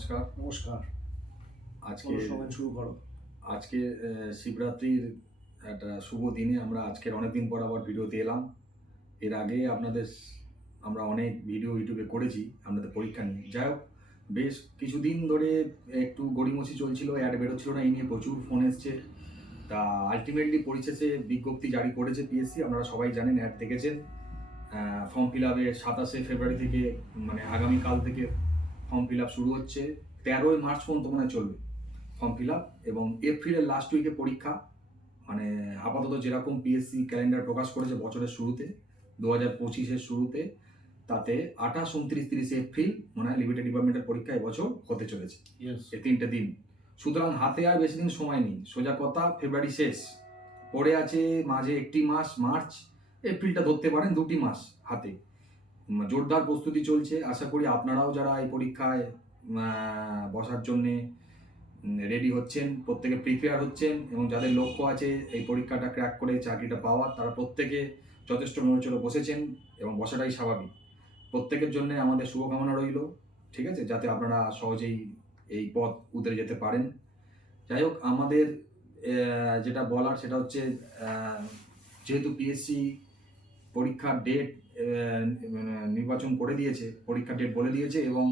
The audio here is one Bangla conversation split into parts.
নমস্কার। নমস্কার। আজকে সময় শুরু করো। আজকে শিবরাত্রির একটা শুভ দিনে আমরা আজকের অনেকদিন পর আবার ভিডিওতে এলাম। এর আগে আমরা অনেক ভিডিও ইউটিউবে করেছি আপনাদের পরীক্ষা নিয়ে। যাই হোক, বেশ কিছুদিন ধরে একটু গড়িমসি চলছিল, অ্যাড বেরোচ্ছিল না, এই নিয়ে প্রচুর ফোন এসছে। তা আল্টিমেটলি পরিশেষে বিজ্ঞপ্তি জারি করেছে পিএসসি, আপনারা সবাই জানেন, অ্যাড দেখেছেন। ফর্ম ফিল আপের 27শে ফেব্রুয়ারি থেকে, মানে আগামীকাল থেকে ফর্ম ফিল আপ শুরু হচ্ছে। 13ই মার্চ পর্যন্ত মনে হয় চলবে ফর্ম ফিল আপ, এবং এপ্রিলের লাস্ট উইকে পরীক্ষা। মানে আপাতত যেরকম পিএসসি ক্যালেন্ডার প্রকাশ করেছে বছরের শুরুতে, 2025-এর শুরুতে, তাতে 28, 29, 30 এপ্রিল মনে হয় লিমিটেড ডিপার্টমেন্টের পরীক্ষা এবছর হতে চলেছে। এই 3টে দিন, সুতরাং হাতে আর বেশি দিন সময় নেই। সোজা কথা, ফেব্রুয়ারি শেষ, পড়ে আছে মাঝে একটি মাস মার্চ, এপ্রিলটা ধরতে পারেন, 2টি মাস হাতে। জোরদার প্রস্তুতি চলছে। আশা করি আপনারাও যারা এই পরীক্ষায় বসার জন্যে রেডি হচ্ছেন, প্রত্যেকে প্রিপেয়ার হচ্ছেন, এবং যাদের লক্ষ্য আছে এই পরীক্ষাটা ক্র্যাক করে চাকরিটা পাওয়ার, তারা প্রত্যেকে যথেষ্ট নড়েচড়ে বসেছেন, এবং বসাটাই স্বাভাবিক। প্রত্যেকের জন্য আমাদের শুভকামনা রইল, ঠিক আছে, যাতে আপনারা সহজেই এই পথ উতরে যেতে পারেন। যাই হোক, আমাদের যেটা বলার সেটা হচ্ছে, যেহেতু পিএসসি পরীক্ষার ডেট নির্বাচন করে দিয়েছে, পরীক্ষার ডেট বলে দিয়েছে, এবং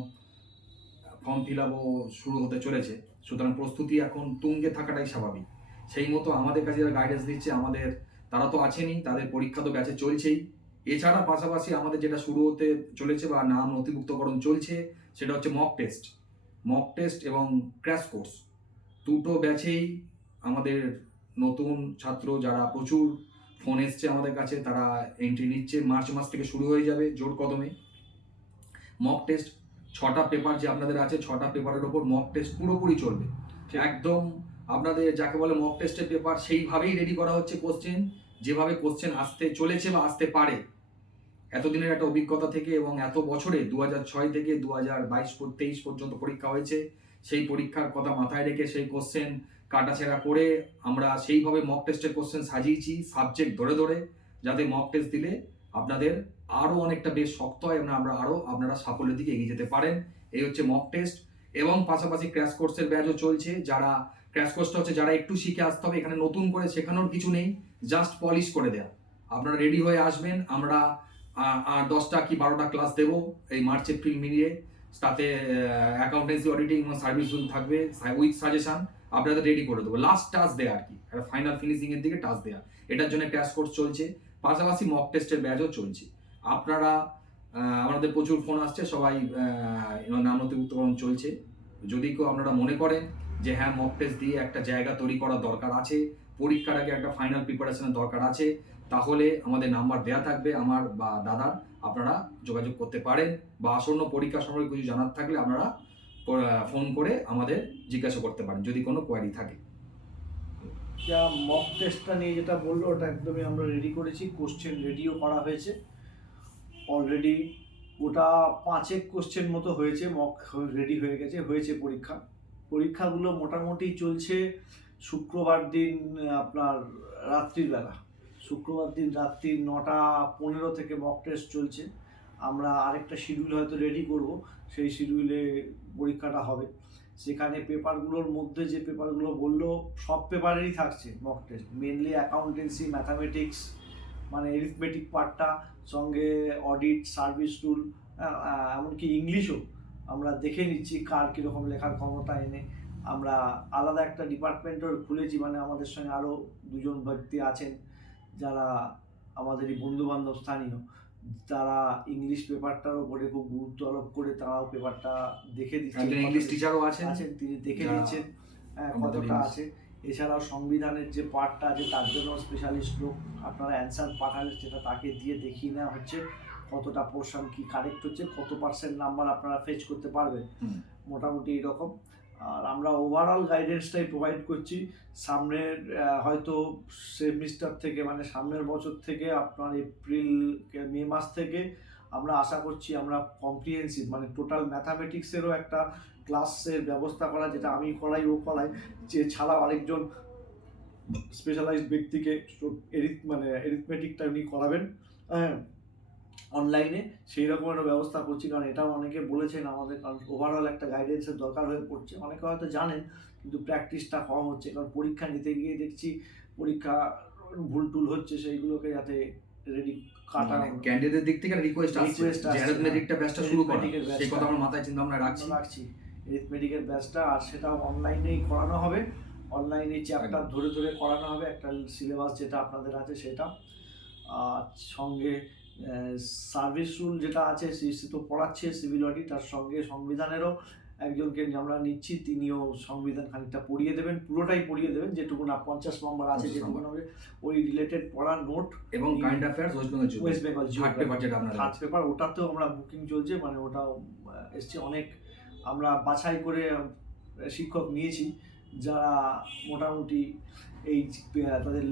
ফর্ম ফিল আপও শুরু হতে চলেছে, সুতরাং প্রস্তুতি এখন তুঙ্গে থাকাটাই স্বাভাবিক। সেই মতো আমাদের কাছে যারা গাইডেন্স দিচ্ছে, তারা তো আছেনই, তাদের পরীক্ষা তো ব্যাচে চলছেই। এছাড়া পাশাপাশি আমাদের যেটা শুরু হতে চলেছে বা নাম নথিভুক্তকরণ চলছে, সেটা হচ্ছে মক টেস্ট এবং ক্র্যাশ কোর্স। দুটো ব্যাচেই আমাদের নতুন ছাত্র যারা, প্রচুর ফোন এসছে আমাদের কাছে, তারা এন্ট্রি নিচ্ছে। মার্চ মাস থেকে শুরু হয়ে যাবে জোর কদমে মক টেস্ট। 6টা পেপার যে আপনাদের আছে, 6টা পেপারের ওপর মক টেস্ট পুরোপুরি চলবে। একদম আপনাদের যাকে বলে মক টেস্টের পেপার, সেইভাবেই রেডি করা হচ্ছে কোশ্চেন, যেভাবে কোশ্চেন আসতে চলেছে বা আসতে পারে এতদিনের একটা অভিজ্ঞতা থেকে, এবং এত বছরে 2006 থেকে 2022-23 পর্যন্ত পরীক্ষা হয়েছে। সেই পরীক্ষার কথা মাথায় রেখে সেই কোশ্চেন কাটাছেঁড়া করে আমরা সেইভাবে মক টেস্টের কোশ্চেন সাজিয়েছি, সাবজেক্ট ধরে ধরে, যাতে মক টেস্ট দিলে আপনাদের আরও অনেকটা বেশ শক্ত হয়, এবং আপনারা সাফল্যের দিকে এগিয়ে যেতে পারেন। এই হচ্ছে মক টেস্ট। এবং পাশাপাশি ক্র্যাশ কোর্সের ব্যাচও চলছে। ক্র্যাশ কোর্সটা হচ্ছে যারা একটু শিখে আসতে হবে, এখানে নতুন করে শেখানোর কিছু নেই, জাস্ট পলিশ করে দেয়া। আপনারা রেডি হয়ে আসবেন, আমরা 10টা কি 12টা ক্লাস দেবো এই মার্চ এপ্রিল মিলিয়ে। তাতে অ্যাকাউন্টেন্সি, অডিটিং এবং সার্ভিস থাকবে, উইথ সাজেশন আপনাদের রেডি করে দেবো। লাস্ট টাচ দেয়া আর কি, ফাইনাল ফিনিশিং এর দিকে টাচ দেয়া, এটার জন্য ক্র্যাশ কোর্স চলছে। পাশাপাশি মক টেস্টের ব্যাচও চলছে। আপনারা আমাদের প্রচুর ফোন আসছে, সবাই নাম নথিভুক্তকরণ চলছে। যদি কেউ আপনারা মনে করেন যে হ্যাঁ, মক টেস্ট দিয়ে একটা জায়গা তৈরি করার দরকার আছে, পরীক্ষার আগে একটা ফাইনাল প্রিপারেশনের দরকার আছে, তাহলে আমাদের নাম্বার দেয়া থাকবে, আমার বা দাদার, আপনারা যোগাযোগ করতে পারেন। বা আসন্ন পরীক্ষা সম্পর্কে কিছু জানার থাকলে আপনারা ফোন করে আমাদের জিজ্ঞাসা করতে পারেন, যদি কোনো কোয়ারি থাকে। যা মক টেস্টটা নিয়ে যেটা বললো, ওটা একদমই আমরা রেডি করেছি, কোশ্চেন রেডিও করা হয়েছে অলরেডি। ওটা 5 কোশ্চেন মতো হয়েছে, মক রেডি হয়েছে পরীক্ষাগুলো মোটামুটি চলছে। শুক্রবার দিন আপনার রাত্রির বেলা, শুক্রবার দিন রাত্রি 9:15 থেকে মক টেস্ট চলছে। আমরা আরেকটা শিডিউল হয়তো রেডি করব, সেই শিডিউলে পরীক্ষাটা হবে। সেখানে পেপারগুলোর মধ্যে যে পেপারগুলো বললো, সব পেপারেরই থাকছে mock test, mainly accountancy, mathematics, মানে এরিথমেটিক পার্টটা, সঙ্গে অডিট, সার্ভিস রুল, এমনকি ইংলিশও আমরা দেখে নিচ্ছি কার কীরকম লেখার ক্ষমতা এনে। আমরা আলাদা একটা ডিপার্টমেন্টও খুলেছি, মানে আমাদের সঙ্গে আরও 2জন ব্যক্তি আছেন যারা আমাদেরই বন্ধুবান্ধব স্থানীয়, তারা ইংলিশ পেপারটার উপরে খুব গুরুত্ব আরোপ করে তারাও পেপারটা দেখে দিচ্ছেন। ইংলিশ টিচারও আছেন, তিনি দেখে দিচ্ছেন কতটা আছে। এছাড়াও সংবিধানের যে পার্টটা আছে তার জন্য স্পেশালিস্ট লোক, আপনারা অ্যান্সার পাঠালে সেটা তাকে দিয়ে দেখিয়ে নেওয়া হচ্ছে কতটা পোর্শন কি কারেক্ট হচ্ছে, কত পার্সেন্ট নাম্বার আপনারা ফেচ করতে পারবেন, মোটামুটি এরকম। আর আমরা ওভারঅল গাইডেন্সটাই প্রোভাইড করছি। সামনের হয়তো সেমিস্টার থেকে, মানে সামনের বছর থেকে, আপনার এপ্রিল মে মাস থেকে আমরা আশা করছি আমরা কম্প্রিহেন্সিভ, মানে টোটাল ম্যাথামেটিক্সেরও একটা ক্লাসের ব্যবস্থা করা, যেটা আমি করাই, ও করাই, যে ছাড়াও আরেকজন স্পেশালাইজড ব্যক্তিকে এরিথমেটিকটা উনি করাবেন। হ্যাঁ, অনলাইনে সেই রকম একটা ব্যবস্থা করছি, কারণ এটাও অনেকে বলেছেন আমাদের, কারণ ওভারঅল একটা গাইডেন্সের দরকার হয়ে পড়ছে। অনেকে হয়তো জানেন কিন্তু প্র্যাকটিসটা কম হচ্ছে, কারণ পরীক্ষা নিতে গিয়ে দেখছি পরীক্ষা ভুল টুল হচ্ছে, সেইগুলোকে যাতে রেডি কাটানো ক্যান্ডিডেটের দিক থেকে রিকোয়েস্ট আসছে Request যে আসছে, অ্যারিথমেটিকটা ব্যাচটা শুরু করা, Arithmetic-এর সেই batchটা কথা আমরা মাথায় চিন্তা ভাবনা রাখছি। অ্যারিথমেটিকের ব্যাচটা, আর সেটাও অনলাইনেই করানো হবে। অনলাইনে চ্যাপ্টার একদম। ধরে ধরে করানো হবে, একটা সিলেবাস যেটা আপনাদের আছে সেটা। আর সঙ্গে সার্ভিস রুল যেটা আছে সে তো পড়াচ্ছে সিভিল অডিট, তার সঙ্গে সংবিধানেরও একজনকে আমরা নিচ্ছি, তিনিও সংবিধান খানিকটা পড়িয়ে দেবেন, পুরোটাই পড়িয়ে দেবেন, যেটুকু না 50 নম্বর আছে 50 যেটুকু নম্বর। হবে ওই রিলেটেড পড়া নোট এবং current affairs West Bengal third paper যেটা আপনারা থার্ড পেপার, ওটাতেও আমরা বুকিং চলছে, মানে ওটাও এসছে। অনেক আমরা বাছাই করে শিক্ষক নিয়েছি যারা মোটামুটি এই তাদের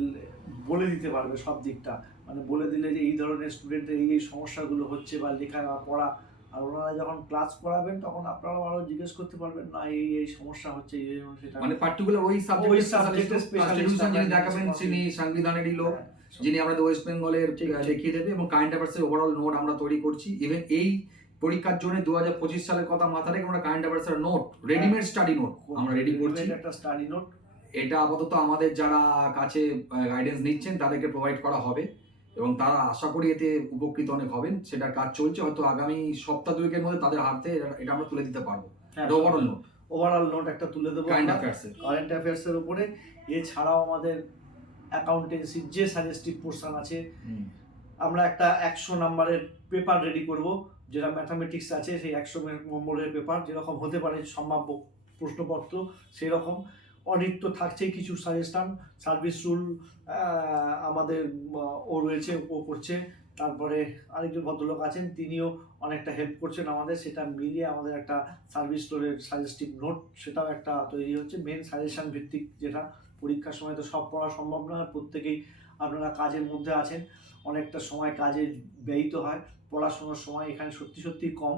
বলে দিতে পারবে সব দিকটা, মানে বলে দিলে যে এই ধরনের স্টুডেন্টের এই সমস্যাগুলো হচ্ছে বা লেখা বা পড়া, আর ওনারা যখন ক্লাস করাবেন তখন আপনারাও আরো জিজ্ঞেস করতে পারবেন, না এই সমস্যা হচ্ছে, এই সেটা মানে পার্টিকুলার ওই সাবজেক্টের স্পেশালিস্ট যিনি দেখাবেন তিনি সংবিধানেরই লোক, যিনি আমাদের ওয়েস্ট বেঙ্গলের দেখিয়ে দেবে। এবং কারেন্ট অ্যাফেয়ার্সের ওভারঅল নোট আমরা তৈরি করছি। ইভেন এই পরীক্ষার জন্য 2025 সালের কথা মাথা রেখে আমরা কারেন্ট অ্যাফেয়ার্সের নোট, রেডিমেড স্টাডি নোট আমরা রেডি করছি। একটা স্টাডি নোট, এটা আপাতত আমাদের যারা কাছে গাইডেন্স নিচ্ছেন তাদেরকে প্রোভাইড করা হবে এবং তারা আশা করি এতে উপকৃত অনেক হবেন। সেটার কাজ চলছে, হয়তো আগামী সপ্তাহ দুয়েকের মধ্যে তাদের হাতে এটা আমরা তুলে দিতে পারবো। ওভারঅল নোট একটা তুলে দেবো কারেন্ট অ্যাফেয়ার্সের উপরে। এছাড়াও আমাদের অ্যাকাউন্টেন্সির যে সাজেস্টিভ পোর্শন আছে, আমরা একটা 100 নম্বরের পেপার রেডি করব, যেটা ম্যাথামেটিক্স আছে সেই 100 নম্বরের পেপার, যেরকম হতে পারে সম্ভাব্য প্রশ্নপত্র সেরকম। অডিট তো থাকছেই, কিছু সাজেশন, সার্ভিস রুল আমাদের ও রয়েছে, ও করছে। তারপরে আরেকজন ভদ্রলোক আছেন, তিনিও অনেকটা হেল্প করছেন আমাদের, সেটা মিলিয়ে আমাদের একটা সার্ভিস রুলের সাজেস্টিভ নোট সেটাও একটা তৈরি হচ্ছে। মেন সাজেশন ভিত্তিক, যেটা পরীক্ষার সময় তো সব পড়া সম্ভব না, প্রত্যেকেই আপনারা কাজের মধ্যে আছেন, অনেকটা সময় কাজে ব্যয়িত হয়, পড়াশোনার সময় এখানে সত্যি সত্যি কম,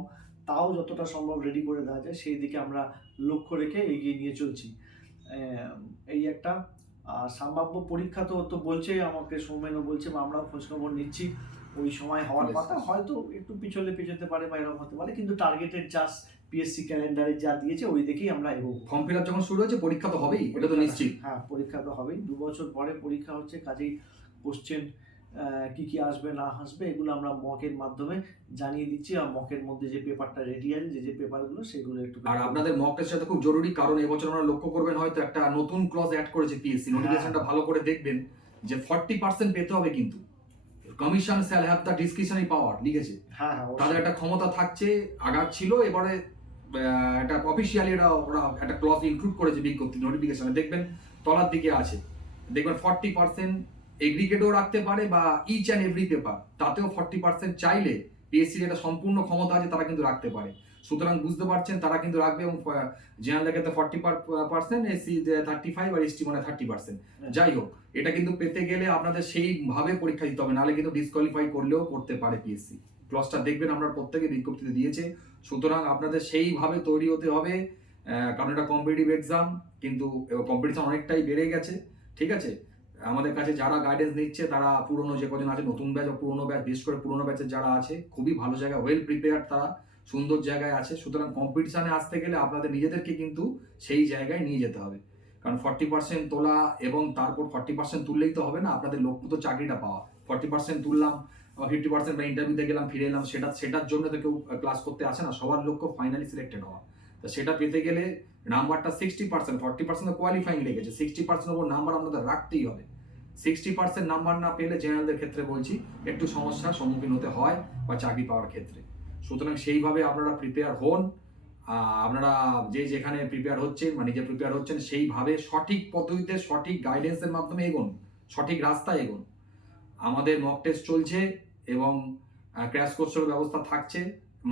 তাও যতটা সম্ভব রেডি করে দেওয়া যায় সেই দিকে আমরা লক্ষ্য রেখে এগিয়ে নিয়ে চলছি। এই একটা সম্ভাব্য পরীক্ষা তো বলছে আমাকে, সৌমেনও বলছে, বা আমরাও খোঁজখবর নিচ্ছি, ওই সময় হওয়ার কথা, হয়তো একটু পিছোতে পারে বা এরকম হতে পারে, কিন্তু টার্গেটেড জাস্ট পিএসসি ক্যালেন্ডারে যা দিয়েছে ওই দেখেই আমরা এগোবো। ফর্ম ফিল আপ যখন শুরু হয়েছে পরীক্ষা তো হবেই, এটা তো নিশ্চিত। হ্যাঁ, পরীক্ষা তো হবেই, 2 বছর পরে পরীক্ষা হচ্ছে, কাজেই কোশ্চেন কি আসবে না আসবে এগুলো আমরা মকের মাধ্যমে জানিয়ে দিচ্ছি, আর মকের মধ্যে যে পেপারটা রেডি আছে, যে পেপারগুলো সেগুলো একটু। আর আপনাদের মক টেস্ট সাথে খুব জরুরি, কারণ এবছর আমরা লক্ষ্য করবেন হয়তো একটা নতুন ক্লজ অ্যাড করেছে পিএসসি, নোটিফিকেশনটা ভালো করে দেখবেন যে 40% পেতে হবে, কিন্তু commission shall have the discretionary power লিখেছে। হ্যাঁ, তাদের একটা ক্ষমতা থাকছে, আগার ছিল, এবারে একটা অফিসিয়ালি ওরা একটা ক্লজ ইনক্লুড করেছে বিজ্ঞপ্তি নোটিফিকেশনে, দেখবেন তলার দিকে আছে, দেখবেন 40% এগ্রিগেটও রাখতে পারে বা ইচ অ্যান্ড এভরি পেপার, তাতেও 40% চাইলে পিএসসির একটা সম্পূর্ণ ক্ষমতা আছে, তারা কিন্তু রাখতে পারে। সুতরাং বুঝতে পারছেন তারা কিন্তু রাখবে, এবং জেনারেল ক্ষেত্রে 40%, এসসি 35 আর এসটি মানে 30%। যাই হোক, এটা কিন্তু পেতে গেলে আপনাদের সেইভাবে পরীক্ষা দিতে হবে, নাহলে কিন্তু ডিসকোয়ালিফাই করলেও করতে পারে পিএসসি। ক্লজটা দেখবেন আমরা প্রত্যেকে বিজ্ঞপ্তিতে দিয়েছে, সুতরাং আপনাদের সেইভাবে তৈরি হতে হবে, কারণ এটা কম্পিটিটিভ এক্সাম, কিন্তু কম্পিটিশন অনেকটাই বেড়ে গেছে। ঠিক আছে, আমাদের কাছে যারা গাইডেন্স নিচ্ছে তারা পুরনো যে কজন আছে, নতুন ব্যাচ বা পুরনো ব্যাচ, বিশেষ করে পুরনো ব্যাচের যারা আছে খুবই ভালো জায়গায়, ওয়েল প্রিপেয়ার্ড, তারা সুন্দর জায়গায় আছে। সুতরাং কম্পিটিশনে আসতে গেলে আপনাদের নিজেদেরকে কিন্তু সেই জায়গায় নিয়ে যেতে হবে, কারণ 40% তোলা এবং তারপর 40% তুললেই তো হবে না, আপনাদের লক্ষ্য তো চাকরিটা পাওয়া। 40% তুললাম, 50% বা ইন্টারভিউতে গেলাম, ফিরে এলাম, সেটার জন্য তো কেউ ক্লাস করতে আসে না, সবার লক্ষ্য ফাইনালি সিলেক্টেড হওয়া। তো সেটা পেতে গেলে নাম্বারটা 60%, 40% কোয়ালিফাইং লেগেছে, 60% ওপর নাম্বার আপনাদের রাখতেই হবে। 60% নাম্বার না পেলে জেনারেলদের ক্ষেত্রে বলছি একটু সমস্যার সম্মুখীন হতে হয় বা চাকরি পাওয়ার ক্ষেত্রে। সুতরাং সেইভাবে আপনারা প্রিপেয়ার হন, আপনারা যে যেখানে প্রিপেয়ার হচ্ছেন বা নিজে প্রিপেয়ার হচ্ছেন সেইভাবে সঠিক পদ্ধতিতে সঠিক গাইডেন্সের মাধ্যমে এগোন, সঠিক রাস্তায় এগোন। আমাদের মক টেস্ট চলছে এবং ক্র্যাশ কোর্সের ব্যবস্থা থাকছে,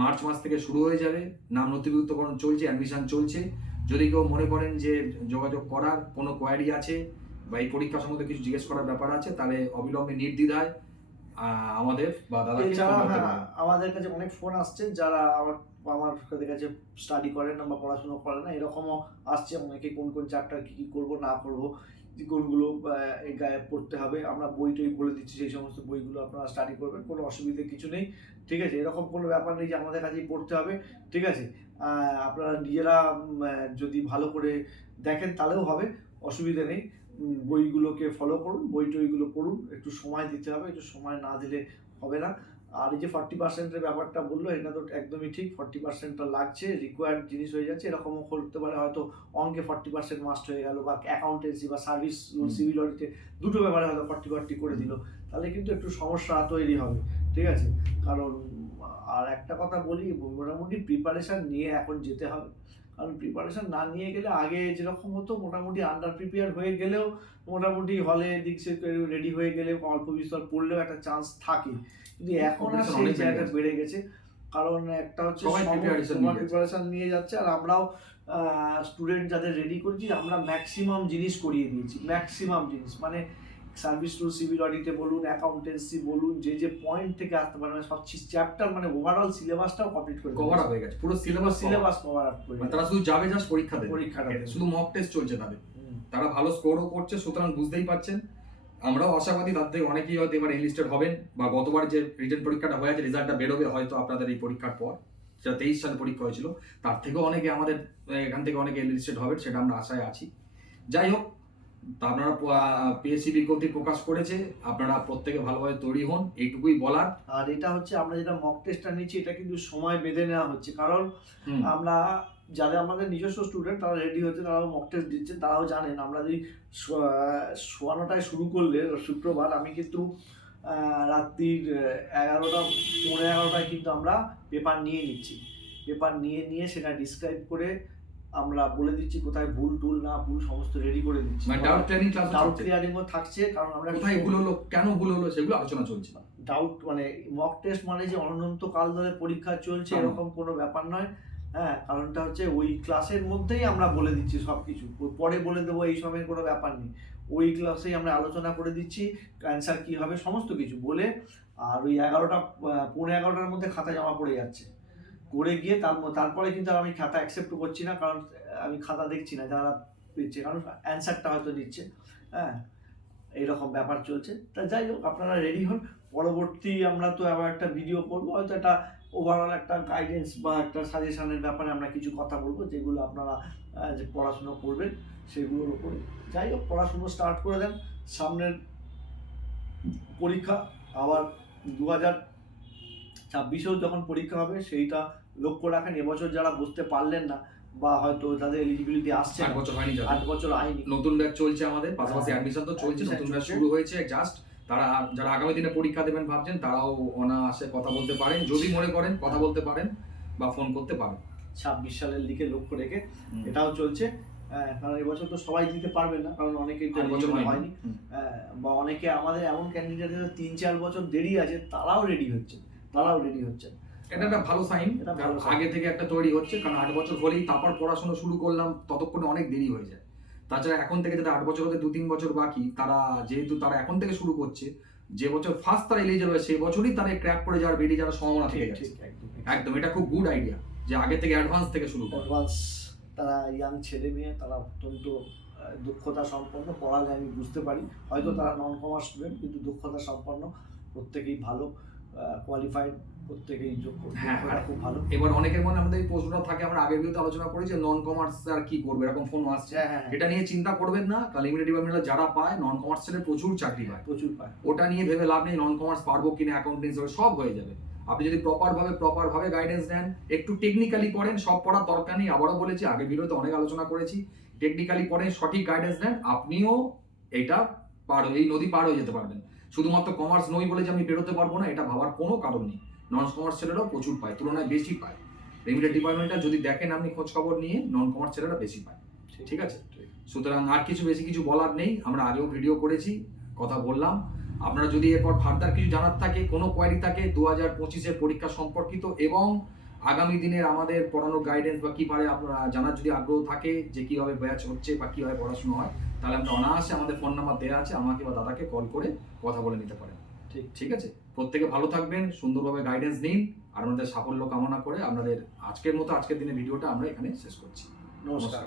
মার্চ মাস থেকে শুরু হয়ে যাবে, নাম নথিভুক্তকরণ চলছে, অ্যাডমিশন চলছে। যদি কেউ মনে করেন যে যোগাযোগ করার কোনো কোয়ারি আছে বা এই পরীক্ষা সম্বন্ধে কিছু জিজ্ঞেস করার ব্যাপার আছে, তাহলে অবিলম্বে নির্দ্বিধায় আমাদের বা দাদাকে ফোন করতে পারেন। আমাদের কাছে অনেক ফোন আসছে, যারা আমার কাছে স্টাডি করেন না বা পড়াশোনা করেন না, এরকমও আসছে অনেকে, কোন চ্যাপ্টার কি করব না করব, কোনগুলো এই গায়ে পড়তে হবে, আমরা বই টই বলে দিচ্ছি, সেই সমস্ত বইগুলো আপনারা স্টাডি করবেন, কোনো অসুবিধে কিছু নেই, ঠিক আছে? এরকম কোনো ব্যাপার নেই যে আমাদের কাছেই পড়তে হবে, ঠিক আছে? আপনারা নিজেরা যদি ভালো করে দেখেন তাহলেও হবে, অসুবিধে নেই। বইগুলোকে ফলো করুন, বই টইগুলো পড়ুন, একটু সময় দিতে হবে, একটু সময় না দিলে হবে না। আর এই যে 40%-এর ব্যাপারটা বললো, এটা তো একদমই ঠিক, 40%টা লাগছে, রিকোয়ার্ড জিনিস হয়ে যাচ্ছে। এরকমও করতে পারে হয়তো অঙ্কে 40% মাস্ট হয়ে গেল, বা অ্যাকাউন্টেন্সি বা সার্ভিস সিভিল অডিটে দুটো ব্যাপারে হয়তো 40 করে দিল, তাহলে কিন্তু একটু সমস্যা তৈরি হবে, ঠিক আছে? কারণ আর একটা কথা বলি, মোটামুটি প্রিপারেশান নিয়ে এখন যেতে হবে, কারণ প্রিপারেশান না নিয়ে গেলে আগে যেরকম হতো, মোটামুটি আন্ডার প্রিপেয়ার হয়ে গেলেও মোটামুটি হলে দিক সে রেডি হয়ে গেলে অল্প বিস্তর পড়লেও একটা চান্স থাকে, কিন্তু এখন আর সেই জায়গাটা বেড়ে গেছে। কারণ একটা হচ্ছে প্রিপারেশন নিয়ে যাচ্ছে, আর আমরাও স্টুডেন্ট যাদের রেডি করছি, আমরা ম্যাক্সিমাম জিনিস করিয়ে দিয়েছি, ম্যাক্সিমাম জিনিস, মানে সার্ভিস টু সিভিল অডিটে বলুন, অ্যাকাউন্টেন্সি বলুন, যে পয়েন্ট থেকে আসতে পারে, মানে সব চ্যাপ্টার, মানে ওভারঅল সিলেবাসটাও কমপ্লিট করে কভার হয়ে গেছে, পুরো সিলেবাস কভার আপ করে, মানে তারা শুধু যাবে জাস্ট পরীক্ষা দেবে, পরীক্ষাটা শুধু মক টেস্ট চলছে তাদের, তারা ভালো স্কোরও করছে, সুতরাং বুঝতেই পারছেন আমরাও আশাবাদী তার থেকে অনেকেই হয়তো এবার এনলিস্টেড হবেন, বা গতবার যে রিটেন পরীক্ষাটা হয়ে আছে রেজাল্টটা বেরোবে হয়তো আপনাদের এই পরীক্ষার পর, যেটা 23 সালে পরীক্ষা হয়েছিল, তার থেকেও অনেকে আমাদের এখান থেকে অনেকে এনলিস্টেড হবেন, সেটা আমরা আশায় আছি। যাই হোক, তা আপনারা পিএসসি বিজ্ঞপ্তি প্রকাশ করেছে, আপনারা প্রত্যেকে ভালোভাবে তৈরি হন, এইটুকুই বলার। আর এটা হচ্ছে আমরা যেটা মক টেস্টটা নিচ্ছি, এটা কিন্তু সময় বেঁধে নেওয়া হচ্ছে, কারণ আমরা যারা আমাদের নিজস্ব স্টুডেন্ট তারা রেডি হচ্ছে, তারাও মক টেস্ট দিচ্ছেন, তারাও জানেন আমরা যদি 9টায় শুরু করলে শুক্রবার, আমি কিন্তু রাত্রির 11টা 11:15 কিন্তু আমরা পেপার নিয়ে নিচ্ছি, পেপার নিয়ে সেটা ডিসক্রাইব করে আমরা বলে দিচ্ছি কোথায় ভুল টুল না ভুল সমস্ত রেডি করে দিচ্ছি, মানে ডাউট ক্লিয়ারিং ক্লাস, ডাউট ক্লিয়ারিংও থাকছে, কারণ আমরা কোথায় ভুল হলো, কেন ভুল হলো, সেগুলো আলোচনা চলছে। ডাউট মানে মক টেস্ট মানে যে অনন্তকাল ধরে পরীক্ষা চলছে এরকম কোনো ব্যাপার নয়, হ্যাঁ, কারণটা হচ্ছে ওই ক্লাসের মধ্যেই আমরা বলে দিচ্ছি সব কিছু, পরে বলে দেবো এই সময়ের কোনো ব্যাপার নেই, ওই ক্লাসেই আমরা আলোচনা করে দিচ্ছি অ্যান্সার কী হবে সমস্ত কিছু বলে, আর ওই 11টার মধ্যে খাতা জমা পড়ে যাচ্ছে, করে গিয়ে তারপরে কিন্তু আমি খাতা অ্যাকসেপ্ট করছি না, কারণ আমি খাতা দেখছি না যারা দিচ্ছে, কারণ অ্যান্সারটা হয়তো দিচ্ছে, হ্যাঁ, এইরকম ব্যাপার চলছে। তা যাই হোক, আপনারা রেডি হন, পরবর্তী আমরা তো আবার একটা ভিডিও করবো, হয়তো একটা ওভারঅল একটা গাইডেন্স বা একটা সাজেশনের ব্যাপারে আমরা কিছু কথা বলবো, যেগুলো আপনারা যে পড়াশুনো করবেন সেগুলোর উপরে। যাই হোক, পড়াশুনো স্টার্ট করে দেন, সামনের পরীক্ষা আবার 2026-এও যখন পরীক্ষা হবে সেইটা লক্ষ্য রাখেন। এবছর যারা বুঝতে পারলেন না, বা হয়তো তাদের এলিজিবিলিটি আসছে 8 বছর হয়নি, 8 বছর আইনি, নতুন ব্যাচ চলছে আমাদের, পাশাপাশি অ্যাডমিশন তো চলছে, নতুন ব্যাচ শুরু হয়েছে জাস্ট, তারা যারা আগামী দিনে পরীক্ষা দেবেন ভাবছেন, তারাও অনায়াসে কথা বলতে পারেন, যদি মনে করেন কথা বলতে পারেন বা ফোন করতে পারেন। 26 সালের দিকে লক্ষ্য রেখে এটাও চলছে, কারণ এবছর তো সবাই দিতে পারবেন না, কারণ অনেকেই তো হয়নি, বা অনেকে আমাদের এমন ক্যান্ডিডেটের 3-4 বছর দেরি আছে, তারাও রেডি হচ্ছে। এটা একটা ভালো সাইন, আগে থেকে একটা তৈরি হচ্ছে, কারণ 8 বছর হলেই তারপর পড়াশোনা শুরু করলাম, ততক্ষণে অনেক দেরি হয়ে যায়। তাছাড়া এখন থেকে যাদের 8 বছর হতে 2-3 বছর বাকি, তারা যেহেতু তারা এখন থেকে শুরু করছে, যে বছর ফার্স্ট তারা এলিজিবল হবে সেই বছরই তারা ক্র্যাক করে যাওয়ার বেরিয়ে যাওয়ার সম্ভাবনা থেকে যাচ্ছে। একদম, এটা খুব গুড আইডিয়া যে আগে থেকে অ্যাডভান্স থেকে শুরু করে। তারা ইয়াং ছেলে মেয়ে, তারা অত্যন্ত দক্ষতা সম্পন্ন, পড়ালে আমি বুঝতে পারি, হয়তো তারা নন কমার্স স্টুডেন্ট, কিন্তু দক্ষতা সম্পন্ন, প্রত্যেকেই ভালো কোয়ালিফাইড, প্রত্যেকেই যোগ্য, খুব ভালো। এবার অনেকের মনে আমাদের এই প্রশ্নটা থাকে, আমরা আগের ভিডিওতে আলোচনা করি যে নন কমার্স আর কি করবে, এরকম ফোন আসছে, এটা নিয়ে চিন্তা করবেন না, কারণ লিমিটেড ডিপার্টমেন্টে যারা পায় নন কমার্স ছেলে প্রচুর চাকরি পায়, ওটা নিয়ে ভেবে লাভ নেই, নন কমার্স পারবো কিনা, অ্যাকাউন্টেন্সি সব হয়ে যাবে। আপনি যদি প্রপার ভাবে গাইডেন্স নেন, একটু টেকনিক্যালি পড়েন, সব পড়ার দরকার নেই, আবারও বলেছি, আগের ভিডিওতে অনেক আলোচনা করেছি, টেকনিক্যালি পড়েন, সঠিক গাইডেন্স নেন, আপনিও এটা এই নদী পার হয়ে যেতে পারবেন। শুধুমাত্র কমার্স নই বলে যে আমি বেরোতে পারবো না, এটা ভাবার কোনো কারণ নেই, নন কমার্স ছেলেরাও প্রচুর পায়, তুলনায় বেশি পায়। লিমিটেড ডিপার্টমেন্টটা যদি দেখেন আপনি খোঁজ খবর নিয়ে, নন কমার্স ছেলেরা বেশি পায়, ঠিক আছে? সুতরাং আর বেশি কিছু বলার নেই, আমরা আগেও ভিডিও করেছি, কথা বললাম। আপনারা যদি এরপর ফার্দার কিছু জানার থাকে, কোনো কোয়ারি থাকে 2025-এর পরীক্ষা সম্পর্কিত, এবং আগামী দিনের আমাদের পড়ানোর গাইডেন্স বা কীভাবে আপনারা জানার যদি আগ্রহ থাকে যে কীভাবে ব্যাচ হচ্ছে বা কীভাবে পড়াশোনা হয়, তাহলে আমরা অনায়াসে আমাদের ফোন নাম্বার দেওয়া আছে, আমাকে বা দাদাকে কল করে কথা বলে নিতে পারেন। ঠিক আছে, প্রত্যেকে ভালো থাকবেন, সুন্দরভাবে গাইডেন্স নিন, আর আমাদের সাফল্য কামনা করে আপনাদের আজকের দিনের ভিডিওটা আমরা এখানে শেষ করছি। নমস্কার।